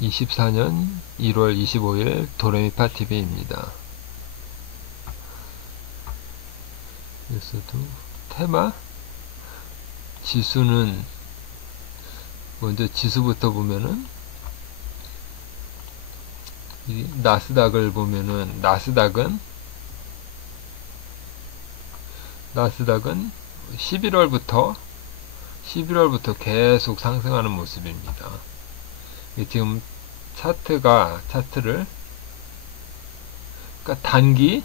2024년 1월 25일 도레미파 TV입니다. 여기서도 테마 지수는 먼저 지수부터 보면은 이 나스닥을 보면은 나스닥은 11월부터 계속 상승하는 모습입니다. 지금 차트를 그러니까 단기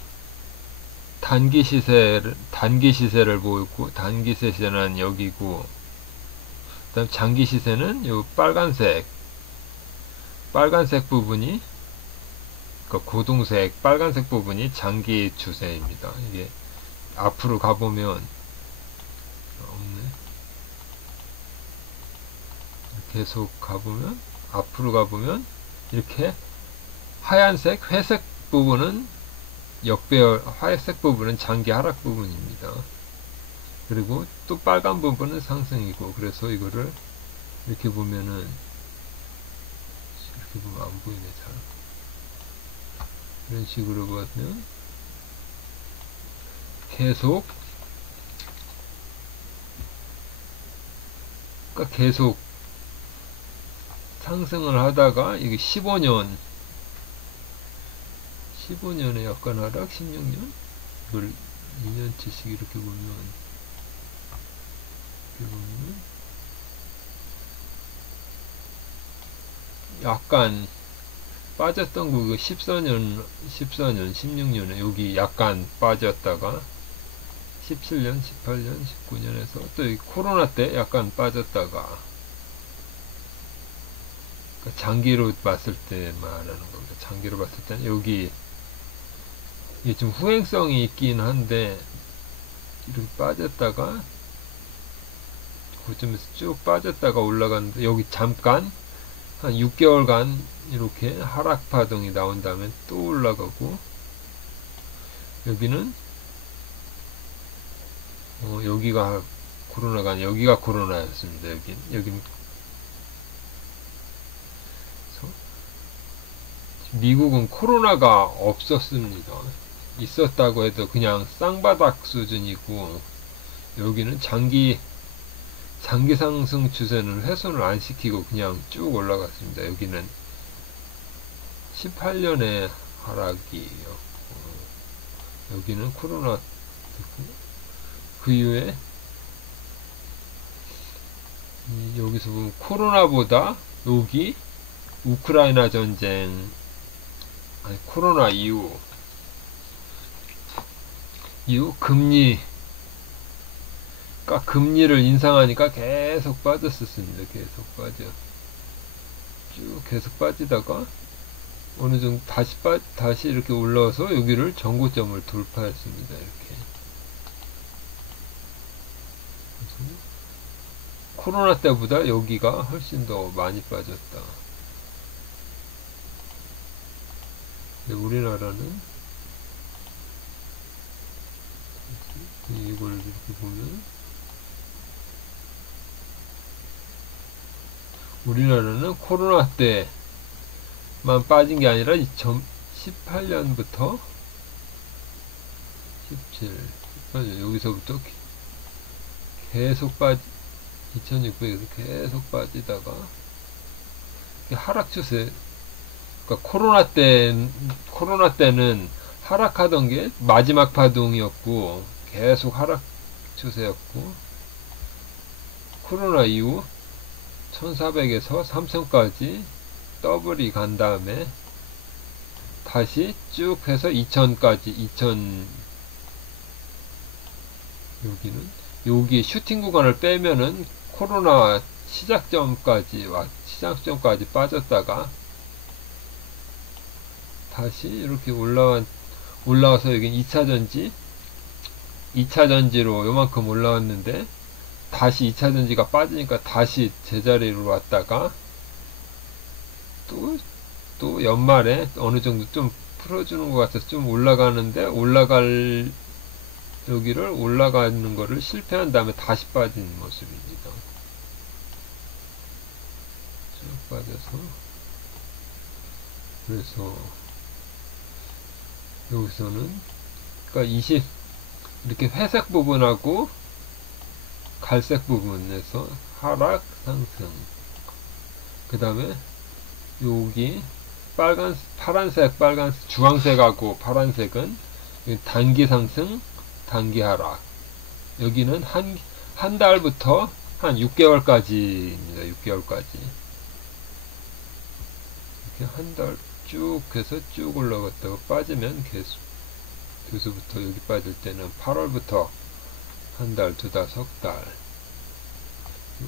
시세를 보이고, 단기 시세는 여기고, 그다음 장기 시세는 요 빨간색 부분이, 그러니까 고동색 빨간색 부분이 장기 추세입니다. 이게 앞으로 가보면 계속 가보면 앞으로 가보면 이렇게 하얀색, 회색 부분은 화색 부분은 장기 하락 부분입니다. 그리고 또 빨간 부분은 상승이고, 그래서 이거를 이렇게 보면은, 이렇게 보면 안 보이네, 잘. 이런 식으로 보면 계속 상승을 하다가 이게 15년에 약간 하락, 16년? 이걸 2년치씩 이렇게 보면 약간 빠졌던 거, 14년, 16년에 여기 약간 빠졌다가 17년, 18년, 19년에서 또 이 코로나 때 약간 빠졌다가, 그러니까 장기로 봤을 때 말하는 겁니다. 장기로 봤을 때는 여기 이게 좀 후행성이 있긴 한데 이렇게 빠졌다가 고점에서 쭉 빠졌다가 올라갔는데, 여기 잠깐 한 6개월간 이렇게 하락 파동이 나온 다음에 또 올라가고, 여기는 여기가 코로나가 아니라 여기가 코로나였습니다. 여긴 미국은 코로나가 없었습니다. 있었다고 해도 그냥 쌍바닥 수준이고, 여기는 장기 상승 추세는 훼손을 안 시키고 그냥 쭉 올라갔습니다. 여기는 18년의 하락이었고, 여기는 코로나, 그 이후에 여기서 보면 코로나보다 여기 우크라이나 전쟁, 아니 코로나 이후 금리를 인상하니까 계속 빠졌었습니다. 계속 빠지다가 어느 정도 다시 이렇게 올라와서 여기를 전고점을 돌파했습니다. 이렇게. 코로나 때보다 여기가 훨씬 더 많이 빠졌다. 우리나라는 이걸 이렇게 보면, 우리나라는 코로나 때만 빠진 게 아니라 18년부터 18년 여기서부터 계속 2006년에서 계속 빠지다가 하락 추세. 그러니까 코로나 때는 하락하던 게 마지막 파동이었고 계속 하락 추세였고, 코로나 이후 1400에서 3000까지 더블이 간 다음에 다시 쭉 해서 2000까지, 여기 슈팅 구간을 빼면은 코로나 시작점까지 빠졌다가 다시 이렇게 올라와서 여기 2차 전지로 요만큼 올라왔는데, 다시 2차 전지가 빠지니까 다시 제자리로 왔다가 또 연말에 어느 정도 좀 풀어주는 것 같아서 좀 올라가는데, 여기를 올라가는 거를 실패한 다음에 다시 빠진 모습입니다. 쭉 빠져서 그래서 여기서는 그러니까 이렇게 회색 부분하고 갈색 부분에서 하락 상승, 그 다음에 여기 파란색, 빨간색, 주황색하고 파란색은 단기 상승, 단기 하락. 여기는 한 달부터 한 6개월까지입니다. 6개월까지. 이렇게 한 달 쭉 해서 쭉 올라갔다가 빠지면 교수부터 여기 빠질 때는 8월부터 한 달, 두 달, 석 달.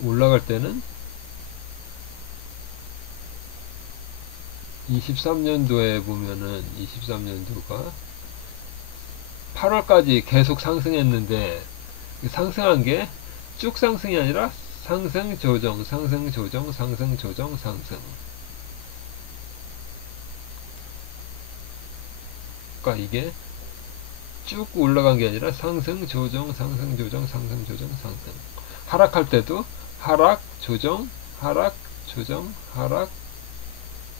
올라갈 때는 23년도에 보면은 23년도가 8월까지 계속 상승했는데 상승한 게 쭉 상승이 아니라 상승 조정, 상승 조정, 상승 조정, 상승. 그러니까 이게 쭉 올라간 게 아니라 상승 조정, 상승 조정, 상승 조정, 상승. 하락할 때도 하락 조정, 하락 조정, 하락.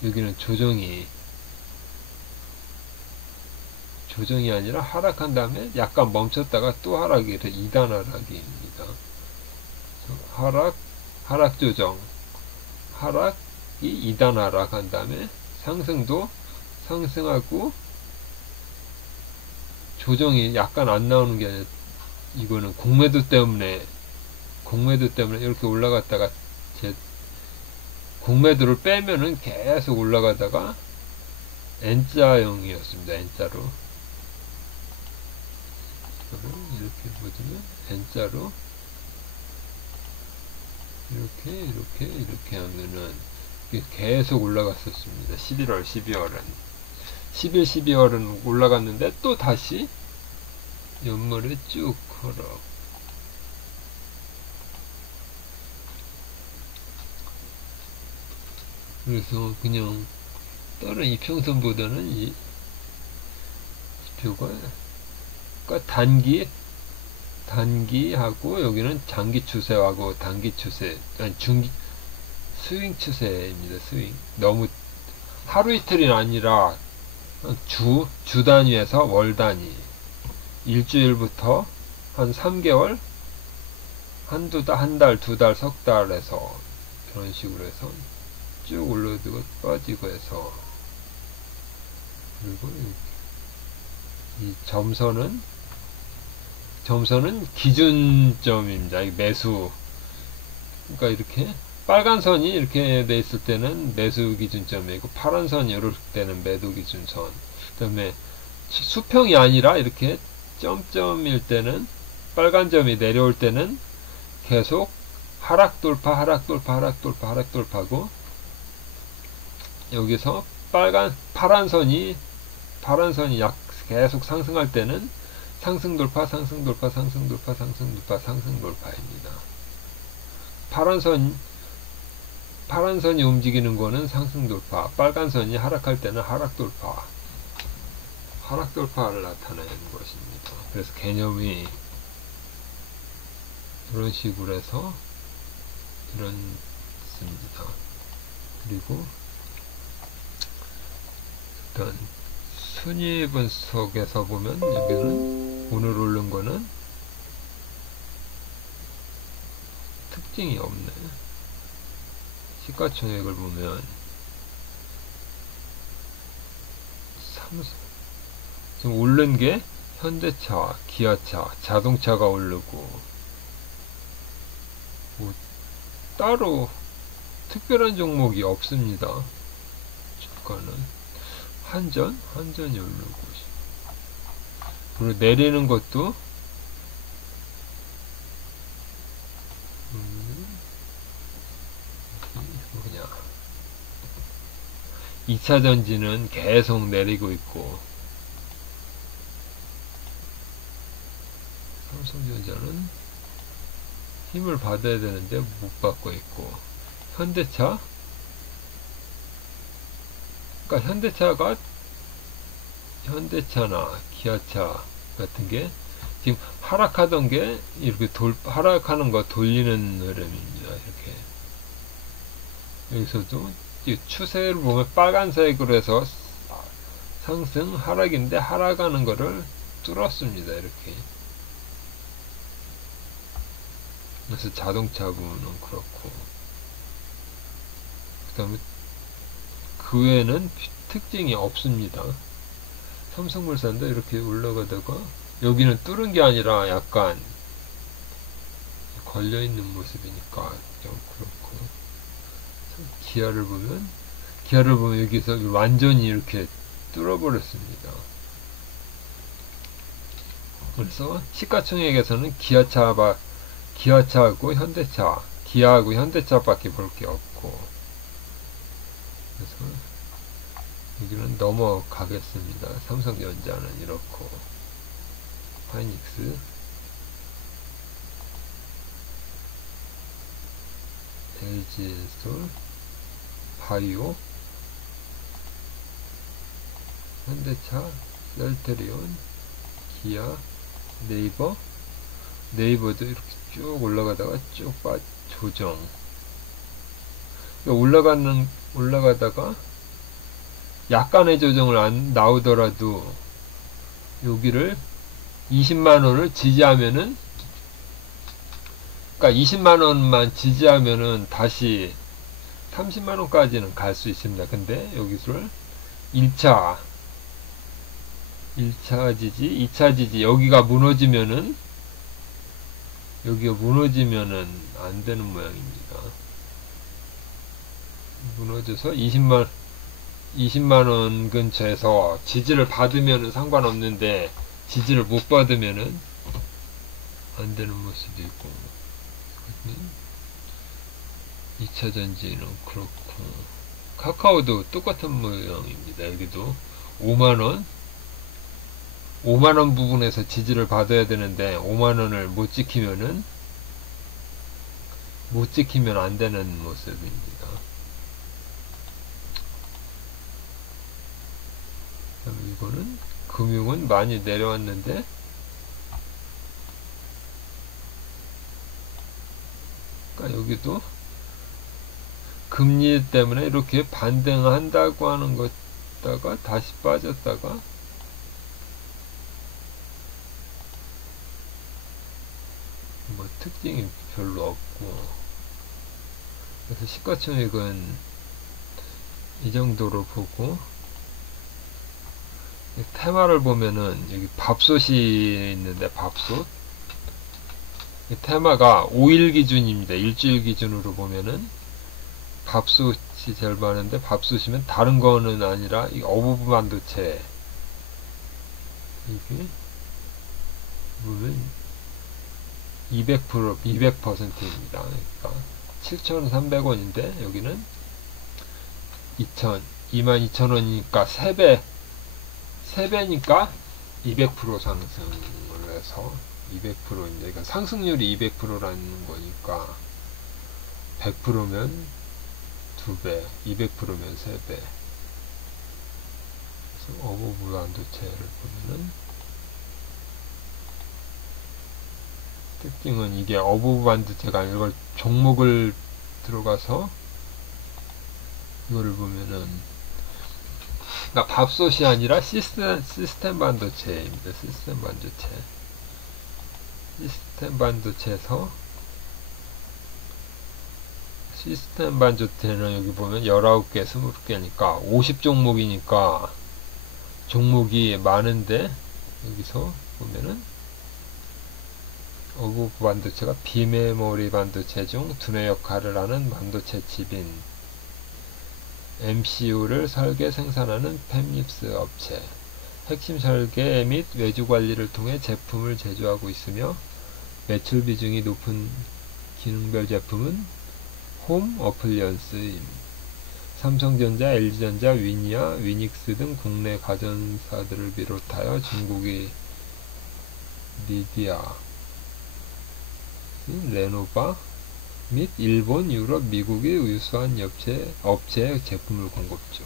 여기는 조정이 아니라 하락한 다음에 약간 멈췄다가 또 하락이 돼. 2단 하락입니다. 하락 조정, 하락이 2단 하락한 다음에 상승도 상승하고 조정이 약간 안 나오는 게 아니라 이거는 공매도 때문에 이렇게 올라갔다가 공매도를 빼면은 계속 올라가다가 N자형이었습니다. N자로 이렇게 보시면 N자로 이렇게 하면은 계속 올라갔었습니다. 11월, 12월은 12월은 올라갔는데 또 다시 연말에 쭉 하락. 그래서 그냥 다른 이평선보다는 이 지표가 그러니까 단기하고 여기는 장기 추세하고 단기 추세, 아니 스윙 추세입니다. 스윙. 너무 하루 이틀이 아니라 주 단위에서 월 단위, 일주일부터 한 3개월, 한 달, 두 달, 석 달에서 그런 식으로 해서 쭉 올라오고 빠지고 해서, 그리고 이 점선은 기준점입니다. 매수. 그러니까 이렇게 빨간 선이 이렇게 돼 있을 때는 매수 기준점이고 파란 선이 이럴 때는 매도 기준선. 그 다음에 수평이 아니라 이렇게 점점일 때는 빨간 점이 내려올 때는 계속 하락 돌파, 하락 돌파, 하락 돌파, 하락 돌파고, 여기서 파란 선이 계속 상승할 때는 상승 돌파, 상승 돌파, 상승 돌파, 상승 돌파, 상승 돌파입니다. 파란 선이 움직이는 거는 상승 돌파, 빨간 선이 하락할 때는 하락 돌파, 하락 돌파를 나타내는 것입니다. 그래서 개념이 이런 식으로 해서 이렇습니다. 그리고 일단 순위 분석에서 보면 여기는 오늘 오른 거는 특징이 없네. 시가총액을 보면 지금 오른 게 현대차, 기아차, 자동차가 오르고 뭐 따로 특별한 종목이 없습니다. 주가는 한전이 오르고, 그리고 내리는 것도 뭐냐, 2차전지는 계속 내리고 있고, 삼성전자는 힘을 받아야 되는데 못 받고 있고, 그러니까 현대차나 기아차 같은 게 지금 하락하던 게 이렇게 하락하는 거 돌리는 흐름입니다. 이렇게 여기서도 이 추세를 보면 빨간색으로 해서 상승, 하락인데 하락하는 거를 뚫었습니다. 이렇게. 그래서 자동차 부분은 그렇고, 그 다음에 그 외에는 특징이 없습니다. 삼성물산도 이렇게 올라가다가 여기는 뚫은 게 아니라 약간 걸려있는 모습이니까 좀 그렇고, 기아를 보면 여기서 완전히 이렇게 뚫어버렸습니다. 그래서 시가총액에서는 기아차하고 현대차, 기아하고 현대차밖에 볼 게 없고, 그래서 여기는 넘어가겠습니다. 삼성전자는 이렇고, 하이닉스, LG엔솔, 바이오, 현대차, 셀트리온, 기아, 네이버도 이렇게 쭉 올라가다가 쭉 조정. 올라가다가 약간의 조정을 안 나오더라도 여기를 20만원을 지지하면은, 그러니까 20만원만 지지하면은 다시 30만원까지는 갈 수 있습니다. 근데 여기를 1차 지지, 2차 지지, 여기가 무너지면은 안 되는 모양입니다. 무너져서 20만원 근처에서 지지를 받으면은 상관없는데 지지를 못 받으면은 안 되는 모습이고, 2차 전지는 그렇고, 카카오도 똑같은 모양입니다. 여기도 5만원 부분에서 지지를 받아야 되는데 5만원을 못 지키면 안 되는 모습입니다. 이거는 금융은 많이 내려왔는데, 그러니까 여기도 금리 때문에 이렇게 반등한다고 하는 것다가 다시 빠졌다가 뭐 특징이 별로 없고, 그래서 시가총액은 이 정도로 보고, 테마를 보면은 여기 밥솥이 있는데, 밥솥 테마가 5일 기준입니다. 일주일 기준으로 보면은 밥솥이 제일 많은데, 밥솥이면 다른 거는 아니라 이 어부부 반도체, 이게 보면 200%입니다. 그러니까 7,300원인데 여기는 22,000원이니까 3배니까 200% 상승을 해서 200%인데, 그러니까 상승률이 200%라는 거니까 100%면 2배, 200%면 3배. 그래서 어부부 반도체를 보면은 특징은 이게 어부부 반도체가 아니라 이걸 종목을 들어가서 이거를 보면은, 그러니까 밥솥이 아니라 시스템 반도체입니다. 시스템 반도체에서 시스템 반도체는 여기 보면 19개, 20개니까 50종목이니까 종목이 많은데, 여기서 보면은 어부부 반도체가 비메모리 반도체 중 두뇌 역할을 하는 반도체 칩인 MCU를 설계 생산하는 팹립스 업체, 핵심 설계 및 외주 관리를 통해 제품을 제조하고 있으며 매출 비중이 높은 기능별 제품은 홈 어플리언스임. 삼성전자, LG전자, 위니아, 위닉스 등 국내 가전사들을 비롯하여 중국의 리디아, 레노바 및 일본, 유럽, 미국의 유수한 업체의 제품을 공급 중.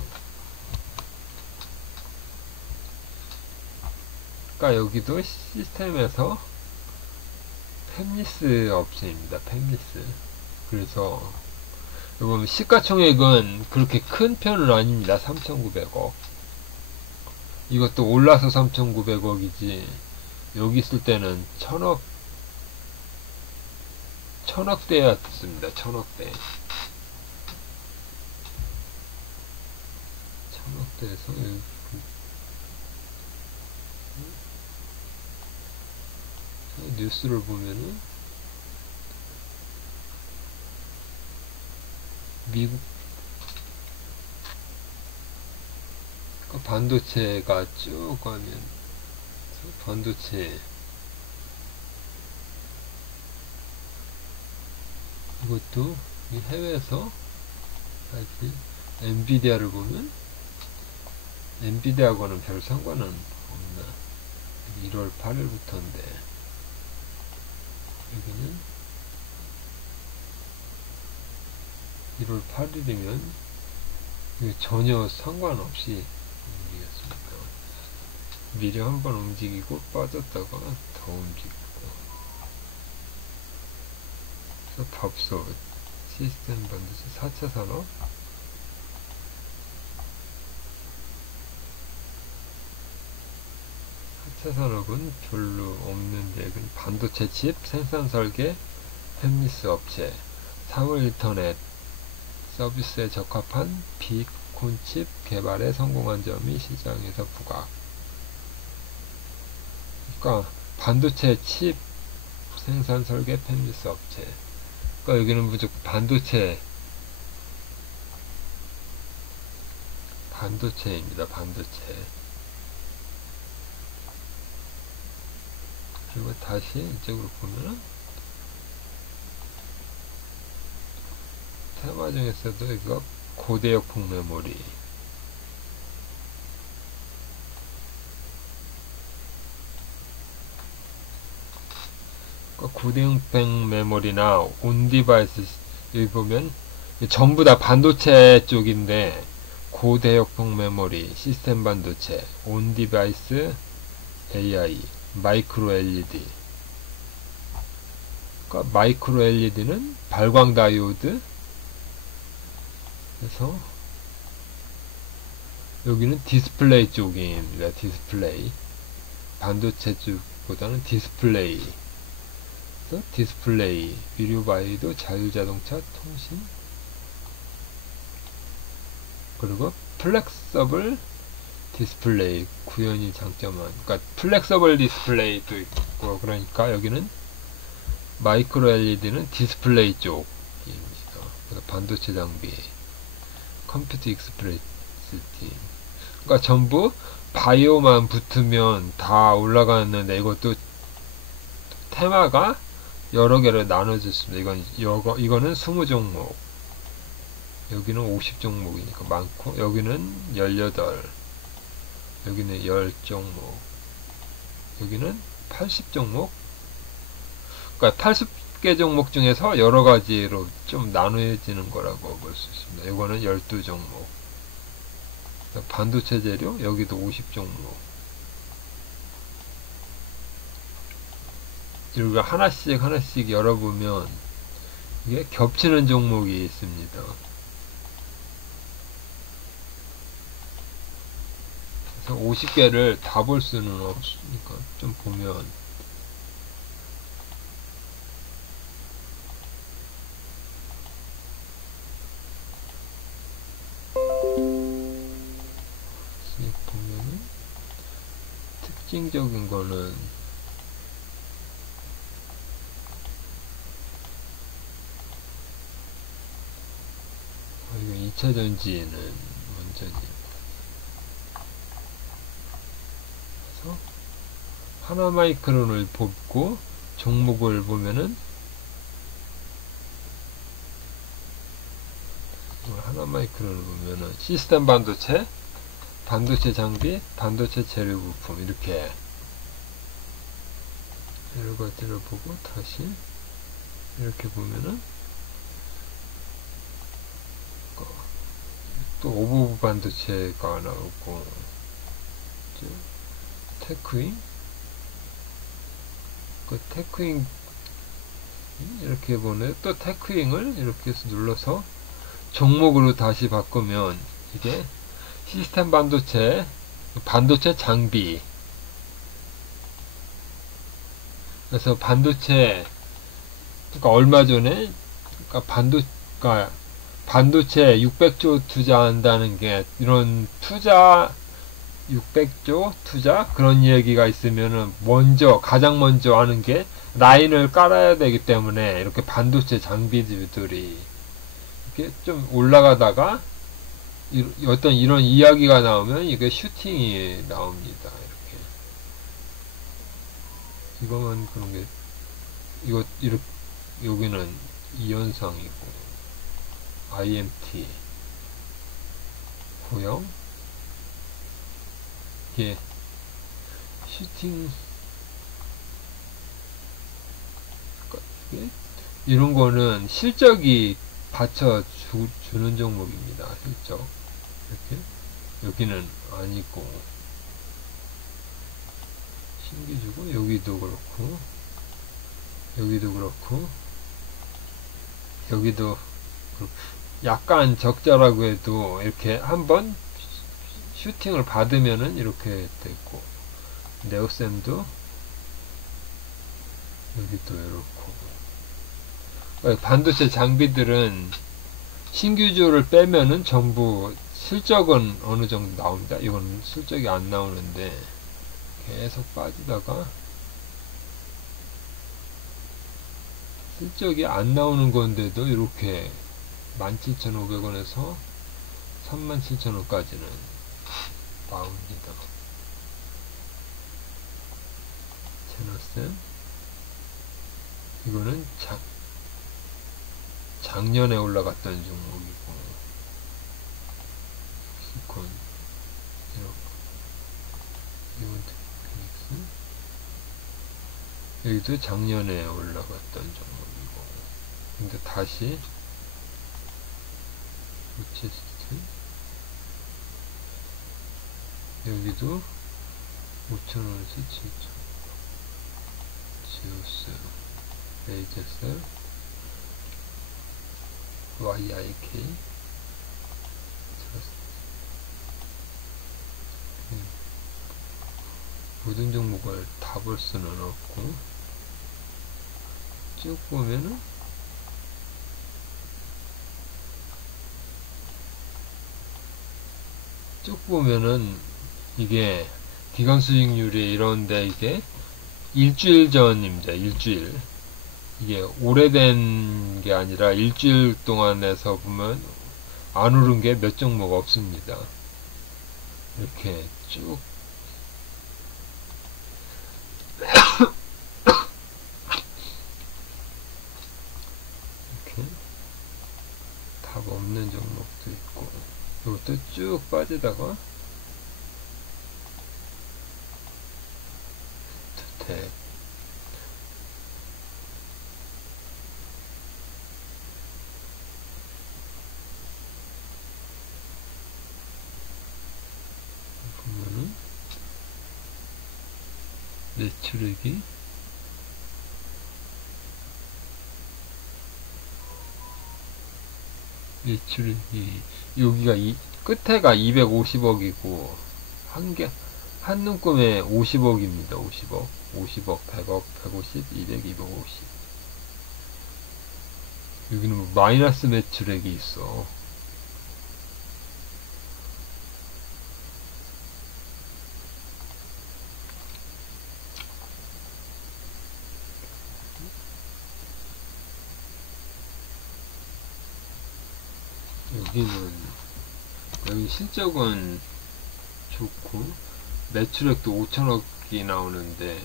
그러니까 여기도 시스템에서 팹리스 업체입니다. 팹리스. 그래서 보면 시가총액은 그렇게 큰 편은 아닙니다. 3,900억. 이것도 올라서 3,900억이지 여기 있을 때는 천억대였습니다. 천억대. 천억대에서 뉴스를 보면은 미국 반도체가 쭉 가면 반도체 이것도 이 해외에서 다시 엔비디아를 보면 엔비디아하고는 별 상관은 없나. 1월 8일부터인데 여기는 1월 8일이면 전혀 상관없이 움직였습니다. 미리 한번 움직이고 빠졌다가 더 움직이고. 그래서 밥솥, 시스템 반도체, 4차 산업, 4차 산업은 별로 없는데 반도체 칩 생산 설계 팹리스 업체, 사물 인터넷 서비스에 적합한 비콘칩 개발에 성공한 점이 시장에서 부각. 그러니까 반도체 칩 생산 설계 팹리스 업체. 그러니까 여기는 무조건 반도체입니다. 반도체. 그리고 다시 이쪽으로 보면은 테마 중에서도 이거 고대역폭 메모리, 고대역폭 메모리나 온디바이스 여기 보면 전부 다 반도체 쪽인데 고대역폭 메모리, 시스템 반도체, 온디바이스, AI, 마이크로 LED. 그러니까 마이크로 LED는 발광 다이오드. 그래서 여기는 디스플레이 쪽입니다. 디스플레이. 반도체 쪽보다는 디스플레이. 그래서 디스플레이, 위료 바이도, 자율자동차, 통신. 그리고 플렉서블 디스플레이, 구현이 장점은, 그러니까 플렉서블 디스플레이도 있고, 그러니까 여기는 마이크로 LED는 디스플레이 쪽입니다. 그래서 반도체 장비, 컴퓨터 익스프레시티. 그러니까 전부 바이오만 붙으면 다 올라가는데 이것도 테마가 여러 개로 나눠졌습니다. 이거는 20종목, 여기는 50종목이니까 많고, 여기는 18, 여기는 10종목, 여기는 80종목. 그러니까 80개 종목 중에서 여러 가지로 좀 나누어지는 거라고 볼 수 있습니다. 이거는 12종목. 반도체 재료, 여기도 50종목. 이렇게 하나씩 열어보면 이게 겹치는 종목이 있습니다. 그래서 50개를 다 볼 수는 없으니까 좀 보면 보면은 특징적인 거는 이거 2차 전지는 먼저지. 그래서 하나마이크론을 뽑고 종목을 보면은 하나마이크론을 보면은 시스템 반도체, 반도체 장비, 반도체 재료 부품, 이렇게 여러 가지를 보고 다시 이렇게 보면은 또 오버부 반도체가 나오고, 테크윙, 테크윙 이렇게 보네. 또 테크윙을 이렇게 해서 눌러서 종목으로 다시 바꾸면 이게 시스템 반도체, 반도체 장비. 그래서 반도체, 그러니까 얼마 전에 그러니까 반도체 600조 투자한다는 게 이런 투자 600조 투자 그런 얘기가 있으면은 가장 먼저 하는 게 라인을 깔아야 되기 때문에 이렇게 반도체 장비들이 이렇게 좀 올라가다가 어떤 이런 이야기가 나오면 이게 슈팅이 나옵니다. 이렇게 이거만 그런 게 이렇게 여기는 이현상이고 IMT 고형 이게 슈팅 이런 거는 실적이 받쳐주는 종목입니다. 실적 이렇게 여기는 아니고 신기주고 여기도 그렇고 여기도 그렇고 여기도 약간 적자라고 해도 이렇게 한번 슈팅을 받으면은 이렇게 됐고 네오셈도 여기도 이렇고 반도체 장비들은 신규주를 빼면은 전부 실적은 어느 정도 나옵니다. 이건 실적이 안 나오는데 계속 빠지다가 실적이 안 나오는 건데도 이렇게 17,500원에서 37,000원까지는 나옵니다. 제너셈 이거는 작년에 올라갔던 종목이고 시콘 여기도 작년에 올라갔던 종목이고 근데 다시 로체스트 여기도 5,000원에서 7,000원 지우스 레이저셀 YIK 모든 종목을 다 볼 수는 없고 쭉 보면은 이게 기관 수익률이 이런데 이게 일주일 전입니다. 일주일 이게 오래된 게 아니라 일주일 동안에서 보면 안 오른 게 몇 종목 없습니다. 이렇게 쭉 이렇게 답 없는 종목도 있고 이것도 쭉 빠지다가 주택 보면은 매출액이 여기가 끝에가 250억이고 한 눈금에 50억입니다. 50억 100억 150 200 250 여기는 뭐 마이너스 매출액이 있어. 여기 실적은 좋고 매출액도 5천억이 나오는데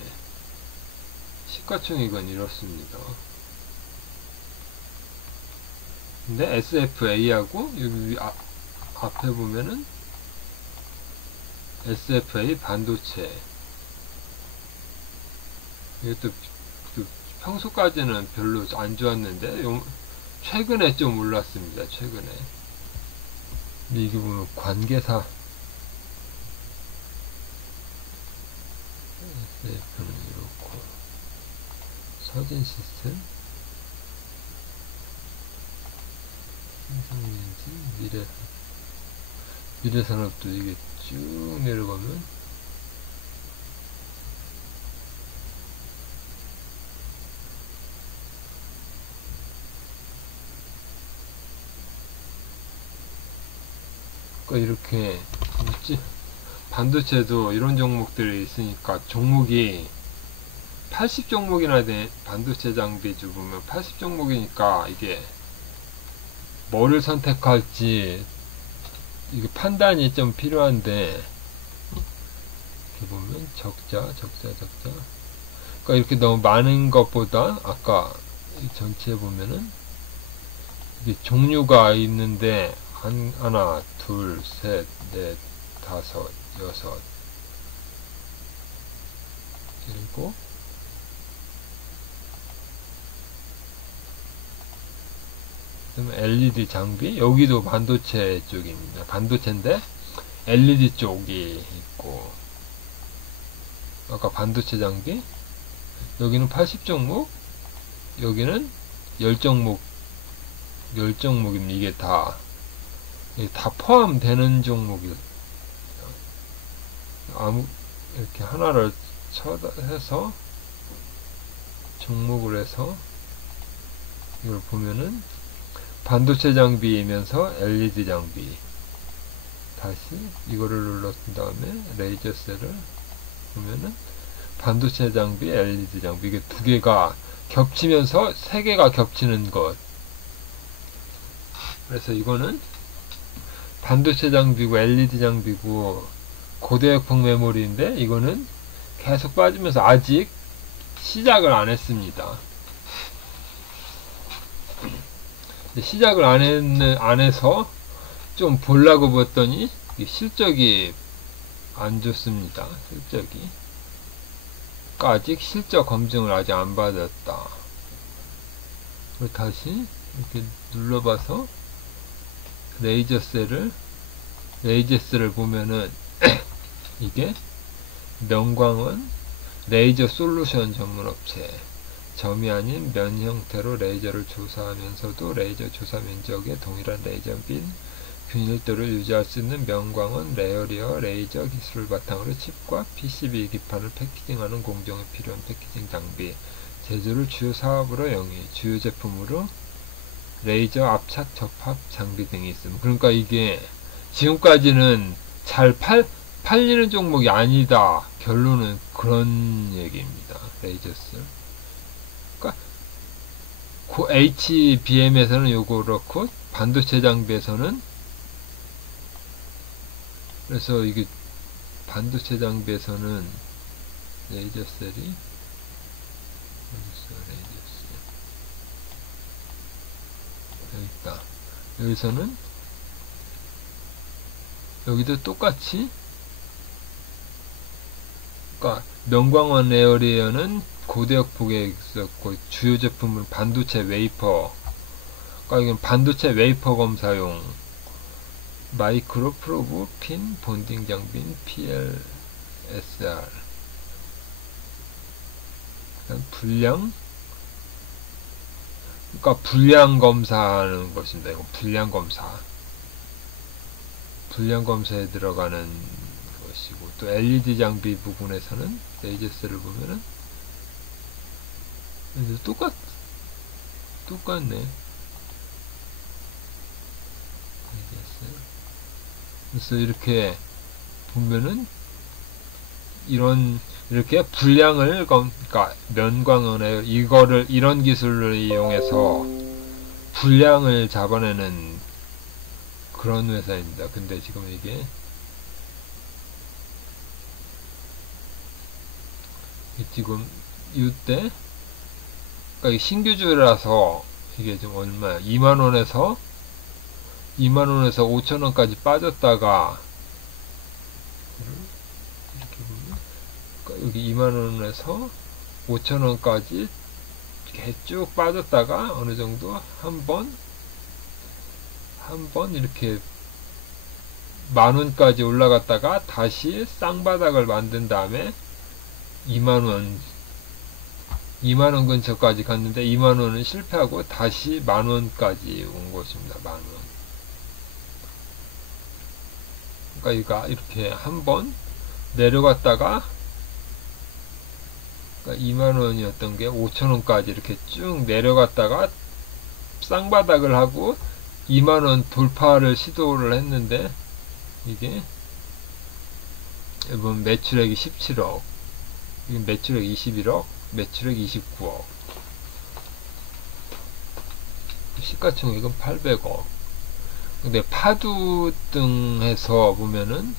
시가총액은 이렇습니다. 근데 SFA하고 여기 앞에 보면은 SFA 반도체 이것도 평소까지는 별로 안 좋았는데 최근에 좀 올랐습니다. 최근에 근데 이게 보면 관계사 SF는 이렇고 서진 시스템 삼성에너지, 미래산업도 이게 쭉 내려가면 그러니까 이렇게 뭐지? 반도체도 이런 종목들이 있으니까 종목이 80 종목이나 돼. 반도체 장비주 보면 80 종목이니까 이게 뭐를 선택할지 이게 판단이 좀 필요한데, 이렇게 보면 적자. 그러니까 이렇게 너무 많은 것보다 아까 전체에 보면은 이게 종류가 있는데 하나, 둘, 셋, 넷, 다섯, 여섯, 일곱, 그다음에 LED 장비, 여기도 반도체 쪽입니다. 반도체인데 LED 쪽이 있고, 아까 반도체 장비, 여기는 80 종목, 여기는 10 종목입니다. 이게 다 포함되는 종목이, 이렇게 하나를 해서 종목을 해서 이걸 보면은 반도체 장비이면서 LED 장비, 다시 이거를 눌렀던 다음에 레이저 셀을 보면은 반도체 장비, LED 장비, 이게 두 개가 겹치면서 세 개가 겹치는 것. 그래서 이거는 반도체 장비고 LED 장비고 고대역폭 메모리인데, 이거는 계속 빠지면서 아직 시작을 안 했습니다. 시작을 안 해서 좀 보려고 봤더니 실적이 안 좋습니다. 실적이. 그러니까 아직 실적 검증을 아직 안 받았다. 그리고 다시 이렇게 눌러봐서 레이저 셀을 보면은 이게 명광은 레이저 솔루션 전문업체, 점이 아닌 면 형태로 레이저를 조사하면서도 레이저 조사 면적의 동일한 레이저 빈 균일도를 유지할 수 있는 명광은 레어리어 레이저 기술을 바탕으로 칩과 PCB 기판을 패키징하는 공정에 필요한 패키징 장비 제조를 주요 사업으로 영위, 주요 제품으로 레이저 압착 접합 장비 등이 있습니다. 그러니까 이게 지금까지는 잘 팔리는 종목이 아니다. 결론은 그런 얘기입니다. 레이저스. 그러니까 HBM에서는 요거 그렇고, 반도체 장비에서는, 그래서 이게 반도체 장비에서는 레이저 셀이 여기 있다. 여기서는 여기도 똑같이, 그러니까 명광원 에어리어는 고대역폭에 있었고, 주요 제품은 반도체 웨이퍼, 그러니까 이건 반도체 웨이퍼 검사용 마이크로 프로브 핀 본딩 장비인 PLSR, 불량, 그러니까 불량 검사하는 것입니다. 이거 불량 검사에 들어가는 것이고, 또 LED 장비 부분에서는 레이저 셀을 보면은 똑같네. 그래서 이렇게 보면은 이렇게 불량을, 그러니까 면광원에 이런 기술을 이용해서 불량을 잡아내는 그런 회사입니다. 근데 지금 이게 지금 이때, 그러니까 신규주라서 이게 지금 얼마야? 2만원에서 5천원까지 빠졌다가, 이렇게 보면, 그러니까 여기 2만원에서 5천원까지 이렇게 쭉 빠졌다가 어느 정도 한 번 이렇게 만원까지 올라갔다가 다시 쌍바닥을 만든 다음에 2만원 2만원 근처까지 갔는데 2만원은 실패하고 다시 만원까지 온 것입니다. 만원. 그러니까 이렇게 한번 내려갔다가, 그러니까 2만원이었던 게 5천원까지 이렇게 쭉 내려갔다가 쌍바닥을 하고 2만원 돌파를 시도를 했는데, 이게 이번 매출액이 17억, 매출액 21억, 매출액 29억, 시가총액은 800억. 근데 파두등해서 보면은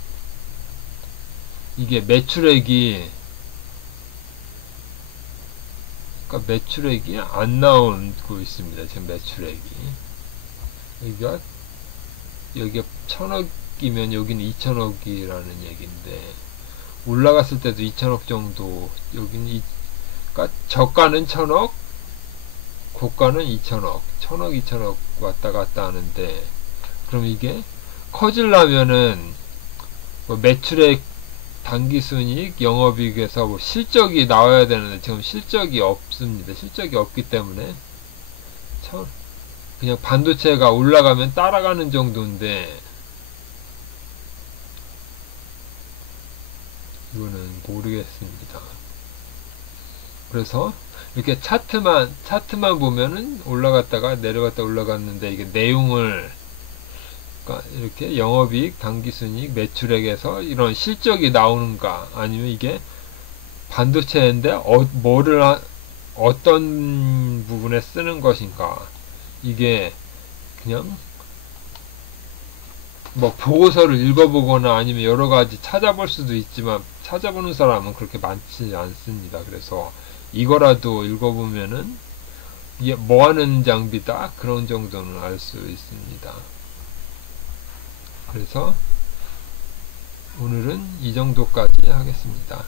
이게 매출액이, 그러니까 매출액이 안 나오고 있습니다. 지금 매출액이 여기가 1000억이면 여기는 2000억이라는 얘기인데, 올라갔을 때도 2000억 정도, 여기는 그러니까 저가는 1000억, 고가는 2000억, 1000억, 2000억 왔다 갔다 하는데, 그럼 이게 커질라면은 뭐 매출액, 당기순이익, 영업이익에서 뭐 실적이 나와야 되는데 지금 실적이 없습니다. 실적이 없기 때문에 그냥 반도체가 올라가면 따라가는 정도인데, 이거는 모르겠습니다. 그래서 이렇게 차트만 보면은 올라갔다가 내려갔다 올라갔는데, 이게 내용을, 그러니까 이렇게 영업이익, 당기순이익, 매출액에서 이런 실적이 나오는가, 아니면 이게 반도체인데 어떤 부분에 쓰는 것인가, 이게 그냥 뭐 보고서를 읽어보거나 아니면 여러 가지 찾아볼 수도 있지만 찾아보는 사람은 그렇게 많지 않습니다. 그래서 이거라도 읽어보면은 이게 뭐하는 장비다, 그런 정도는 알 수 있습니다. 그래서 오늘은 이 정도까지 하겠습니다.